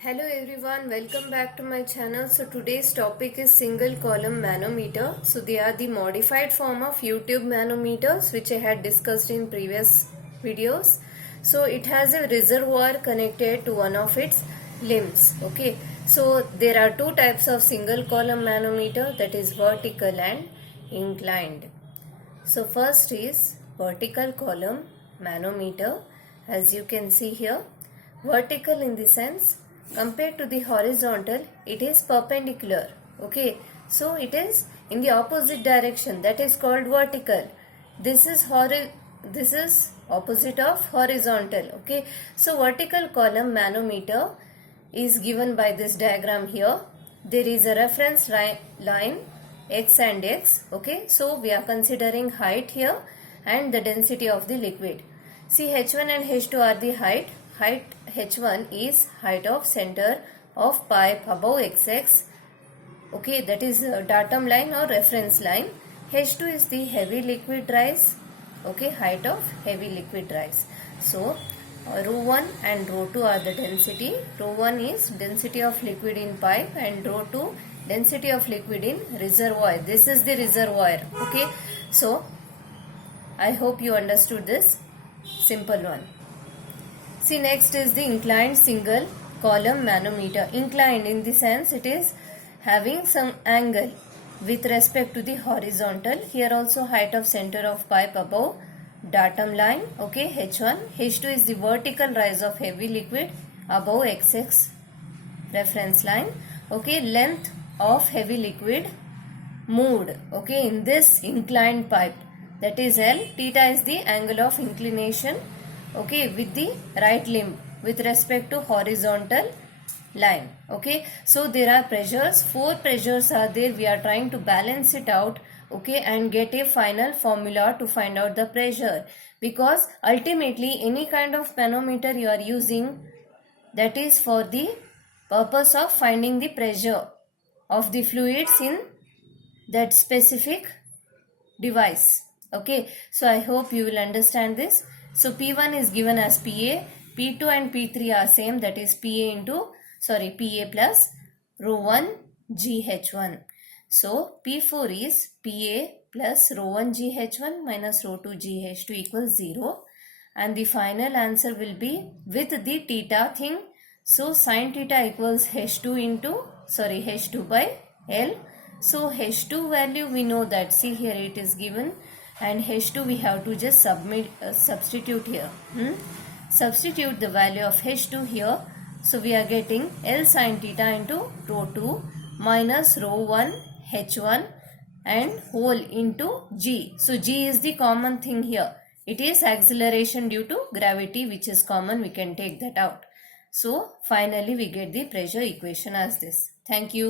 Hello everyone, welcome back to my channel. So today's topic is single column manometer. So they are the modified form of YouTube manometers which I had discussed in previous videos. So it has a reservoir connected to one of its limbs. Okay, so there are two types of single column manometer, that is vertical and inclined. So first is vertical column manometer. As you can see here, vertical in the sense compared to the horizontal, it is perpendicular. Okay, so it is in the opposite direction, that is called vertical. This is opposite of horizontal. Okay, so vertical column manometer is given by this diagram here. There is a reference line x and x. Okay, so we are considering height here and the density of the liquid. See, h1 and h2 are the height. Height h1 is height of center of pipe above xx. Okay, that is datum line or reference line. h2 is the heavy liquid rise. Okay, height of heavy liquid rise. So rho 1 and rho 2 are the density. Rho 1 is density of liquid in pipe and rho 2 density of liquid in reservoir. This is the reservoir. Okay, so I hope you understood this simple one. See, next is the inclined single column manometer. Inclined in the sense it is having some angle with respect to the horizontal. Here also height of center of pipe above datum line. Okay, h1. h2 is the vertical rise of heavy liquid above xx reference line. Okay, length of heavy liquid moved. Okay, in this inclined pipe, that is L. Theta is the angle of inclination. Okay, with the right limb with respect to horizontal line. Okay, so there are pressures, 4 pressures are there. We are trying to balance it out. Okay, and get a final formula to find out the pressure, because ultimately any kind of manometer you are using, that is for the purpose of finding the pressure of the fluids in that specific device. Okay, so I hope you will understand this. So P1 is given as PA, P2 and P3 are same, that is PA plus rho 1 GH1. So P4 is PA plus rho 1 GH1 minus rho 2 GH2 equals 0, and the final answer will be with the theta thing. So sin theta equals H2 by L. So H2 value we know that, see here it is given, and H2 we have to just substitute here. Substitute the value of H2 here. So we are getting L sin theta into rho 2 minus rho 1 H1 and whole into G. So G is the common thing here. It is acceleration due to gravity, which is common. We can take that out. So finally we get the pressure equation as this. Thank you.